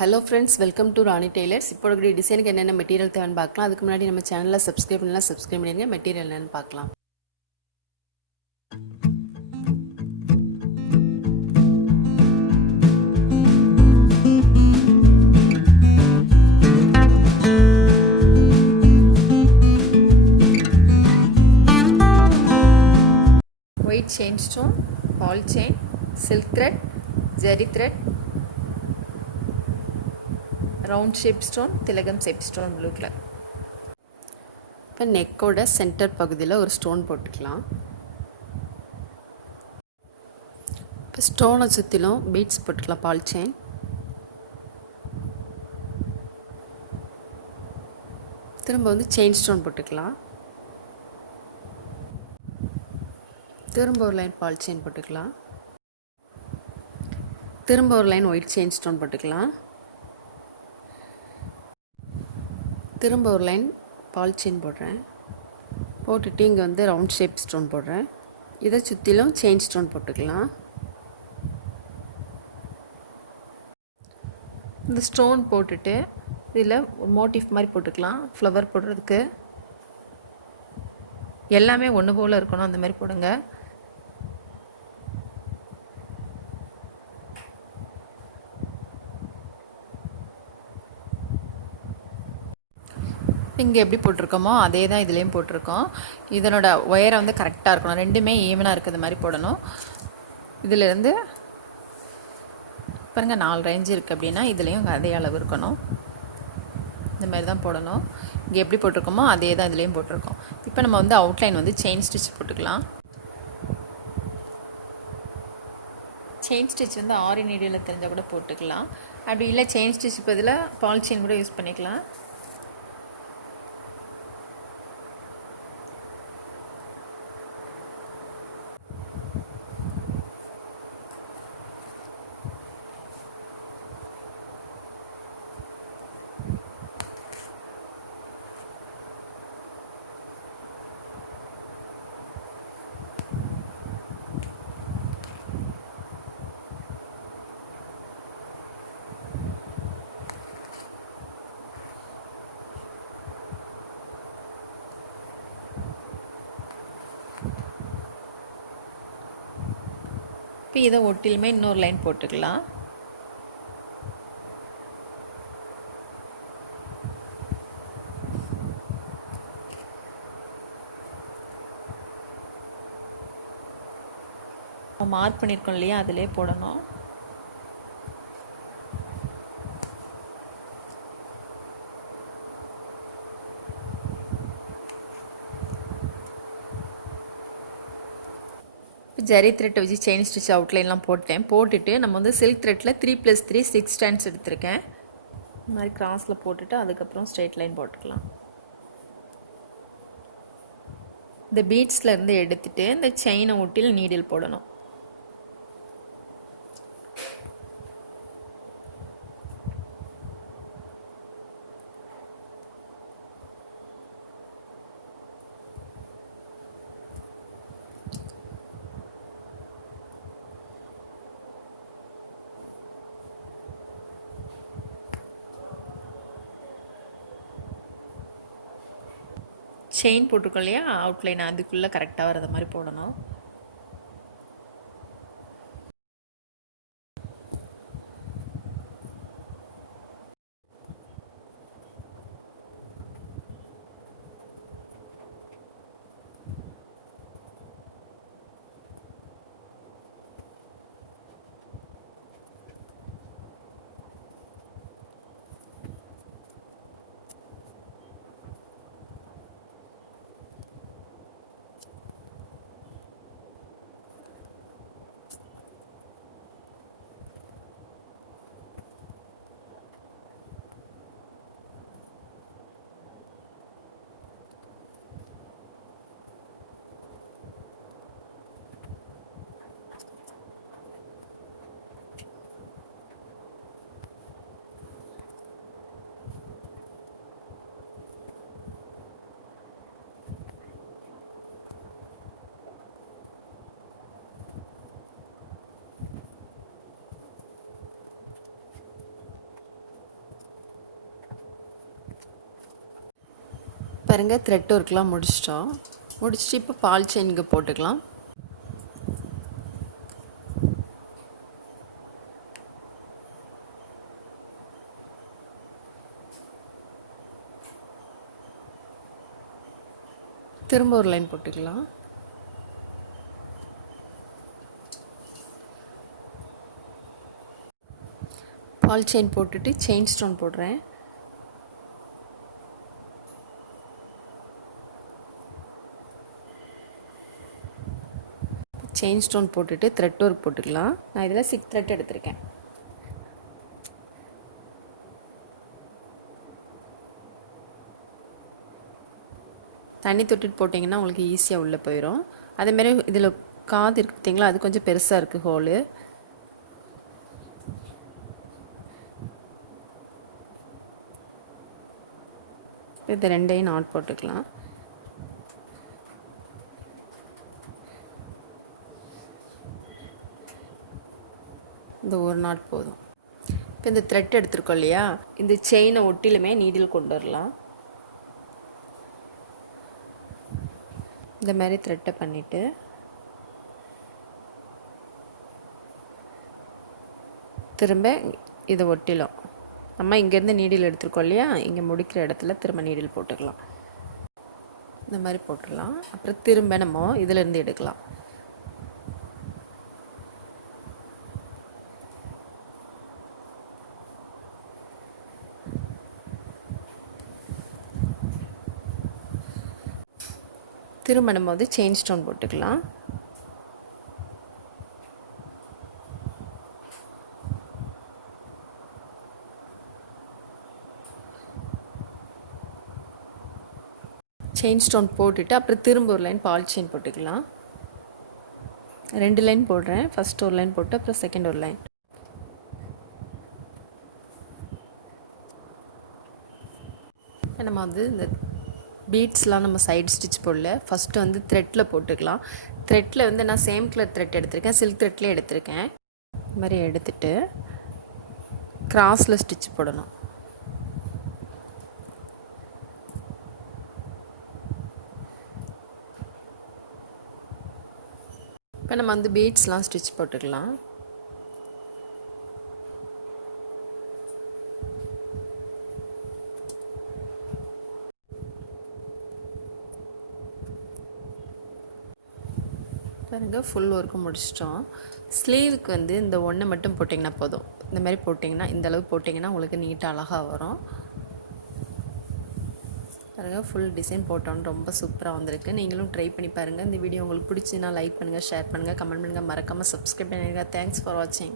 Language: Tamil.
Hello friends, welcome to Aari tailors. இப்போ ஒரு டிசைனுக்கு என்னென்ன மெட்டீரியல் தேவைன்னு பார்க்கலாம். அதுக்கு முன்னாடி நம்ம சேனலை சப்ஸ்கிரைப் பண்ணலாம், சப்ஸ்கிரைப் பண்ணிடுங்க. மெட்டீரியல் என்னென்னு பார்க்கலாம். White chain stone, ball chain, silk thread, zari thread, round shape stone, tilagam shape stone blue color. இப்போ நெக்கோட சென்டர் பகுதியில் ஒரு ஸ்டோன் போட்டுக்கலாம். இப்போ ஸ்டோனை சுற்றிலும் பீட்ஸ் போட்டுக்கலாம். பால் செயின், திரும்ப வந்து செயின் ஸ்டோன் போட்டுக்கலாம். திரும்ப ஒரு லைன் பால் செயின் போட்டுக்கலாம். திரும்ப ஒரு லைன் ஒயிட் செயின் ஸ்டோன் போட்டுக்கலாம். திரும்ப ஒரு லைன் பால் செயின் போடுறேன். போட்டுட்டு இங்கே வந்து ரவுண்ட் ஷேப் ஸ்டோன் போடுறேன். இதை சுற்றிலும் செயின் ஸ்டோன் போட்டுக்கலாம். இந்த ஸ்டோன் போட்டுட்டு இதில் ஒரு மோட்டிஃப் மாதிரி போட்டுக்கலாம். ஃப்ளவர் போடுறதுக்கு எல்லாமே ஒன்று போல் இருக்கணும், அந்த மாதிரி போடுங்க. இங்கே எப்படி போட்டிருக்கோமோ அதே தான் இதுலேயும் போட்டிருக்கோம். இதனோட ஒயரை வந்து கரெக்டாக இருக்கணும், ரெண்டுமே ஈவனாக இருக்கிறது மாதிரி போடணும். இதிலேருந்து பாருங்கள் 4 ரேஞ்சு இருக்குது அப்படின்னா இதுலேயும் அதே அளவு இருக்கணும். இந்த மாதிரி தான் போடணும். இங்கே எப்படி போட்டிருக்கோமோ அதே தான் இதுலேயும் போட்டிருக்கோம். இப்போ நம்ம வந்து அவுட்லைன் வந்து செயின் ஸ்டிச் போட்டுக்கலாம். செயின் ஸ்டிச் வந்து ஆரி நீடியில் தெரிஞ்சால் கூட போட்டுக்கலாம். அப்படி இல்லை செயின் ஸ்டிச் பதிலாக பால் செயின் கூட யூஸ் பண்ணிக்கலாம். இப்போ இதை ஒட்டிலுமே இன்னொரு லைன் போட்டுக்கலாம். மார்க் பண்ணியிருக்கோம் இல்லையா, அதிலே போடணும். ஜரி த்ரெட்டை வச்சு செயின் ஸ்டிச் அவுட்லைன்லாம் போட்டுட்டு நம்ம வந்து சில்க் த்ரெட்டில் 3+3 6 ஸ்டாண்ட்ஸ் எடுத்திருக்கேன். இந்த மாதிரி கிராஸில் போட்டுட்டு அதுக்கப்புறம் ஸ்ட்ரெயிட் லைன் போட்டுக்கலாம். இந்த பீட்ஸில் இருந்து எடுத்துகிட்டு இந்த செயினை ஒட்டில் நீடில் போடணும். செயின் போட்டிருக்கோம் இல்லையா, அவுட்லைன் அதுக்குள்ளே கரெக்டாக வரது மாதிரி போடணும். பாருங்கள் த்ரெட் ஒர்க்லாம் முடிச்சிட்டோம். முடிச்சுட்டு இப்போ பால் செயினுக்கு போட்டுக்கலாம். திரும்ப ஒரு லைன் போட்டுக்கலாம். பால் செயின் போட்டுட்டு செயின் ஸ்டோன் போடுறேன். செயின் ஸ்டோன் போட்டுட்டு த்ரெட் ஒர்க் போட்டுக்கலாம். நான் இதில் 6 த்ரெட் எடுத்திருக்கேன். தண்ணி தொட்டுட்டு போட்டிங்கன்னா உங்களுக்கு ஈஸியாக உள்ளே போயிடும். அதேமாரி இதில் காது இருக்குது பார்த்தீங்களா, அது கொஞ்சம் பெருசாக இருக்குது ஹோலு. இது ரெண்டையும் நாட் போட்டுக்கலாம். இந்த ஒரு நாட் போதும். இப்போ இந்த த்ரெட் எடுத்துருக்கோம் இல்லையா, இந்த செயினை ஒட்டிலுமே நீடில் கொண்டு வரலாம். இந்த மாதிரி த்ரெட்டை பண்ணிவிட்டு திரும்ப இதை ஒட்டிலும் நம்ம இங்கேருந்து நீடில் எடுத்துருக்கோம் இல்லையா, இங்கே முடிக்கிற இடத்துல திரும்ப நீடில் போட்டுக்கலாம். இந்த மாதிரி போட்டுடலாம். அப்புறம் திரும்ப நம்ம இதிலேருந்து எடுக்கலாம். திரும்ப நம்ம வந்து செயின் ஸ்டோன் போட்டுக்கலாம். செயின் ஸ்டோன் போட்டுட்டு அப்புறம் திரும்ப ஒரு லைன் பால் செயின் போட்டுக்கலாம். 2 லைன் போடுறேன். ஃபஸ்ட் ஒரு லைன் போட்டு அப்புறம் செகண்ட் ஒரு லைன். நம்ம வந்து இந்த பீட்ஸ்லாம் நம்ம சைடு ஸ்டிச் போடல. ஃபஸ்ட்டு வந்து த்ரெட்டில் போட்டுக்கலாம். த்ரெட்டில் வந்து நான் சேம் கலர் த்ரெட் எடுத்திருக்கேன், சில்க் த்ரெட்லேயே எடுத்திருக்கேன். இந்த மாதிரி எடுத்துட்டு கிராஸில் ஸ்டிச் போடணும். இப்போ நம்ம வந்து பீட்ஸ்லாம் ஸ்டிச் போட்டுக்கலாம். பாருங்கள் ஃபுல் ஒர்க்கு முடிச்சிட்டோம். ஸ்லீவுக்கு வந்து இந்த ஒன்றை மட்டும் போட்டிங்கன்னா போதும். இந்த மாதிரி போட்டிங்கன்னா, இந்தளவு போட்டிங்கன்னா உங்களுக்கு நீட்டாக அழகாக வரும். பாருங்கள் ஃபுல் டிசைன் போட்டோன்னு ரொம்ப சூப்பராக வந்திருக்கு. நீங்களும் ட்ரை பண்ணி பாருங்கள். இந்த வீடியோ உங்களுக்கு பிடிச்சின்னா லைக் பண்ணுங்கள், ஷேர் பண்ணுங்கள், கமெண்ட் பண்ணுங்கள், மறக்காமல் சப்ஸ்கிரைப் பண்ணுங்கள். தேங்க்ஸ் ஃபார் வாட்சிங்.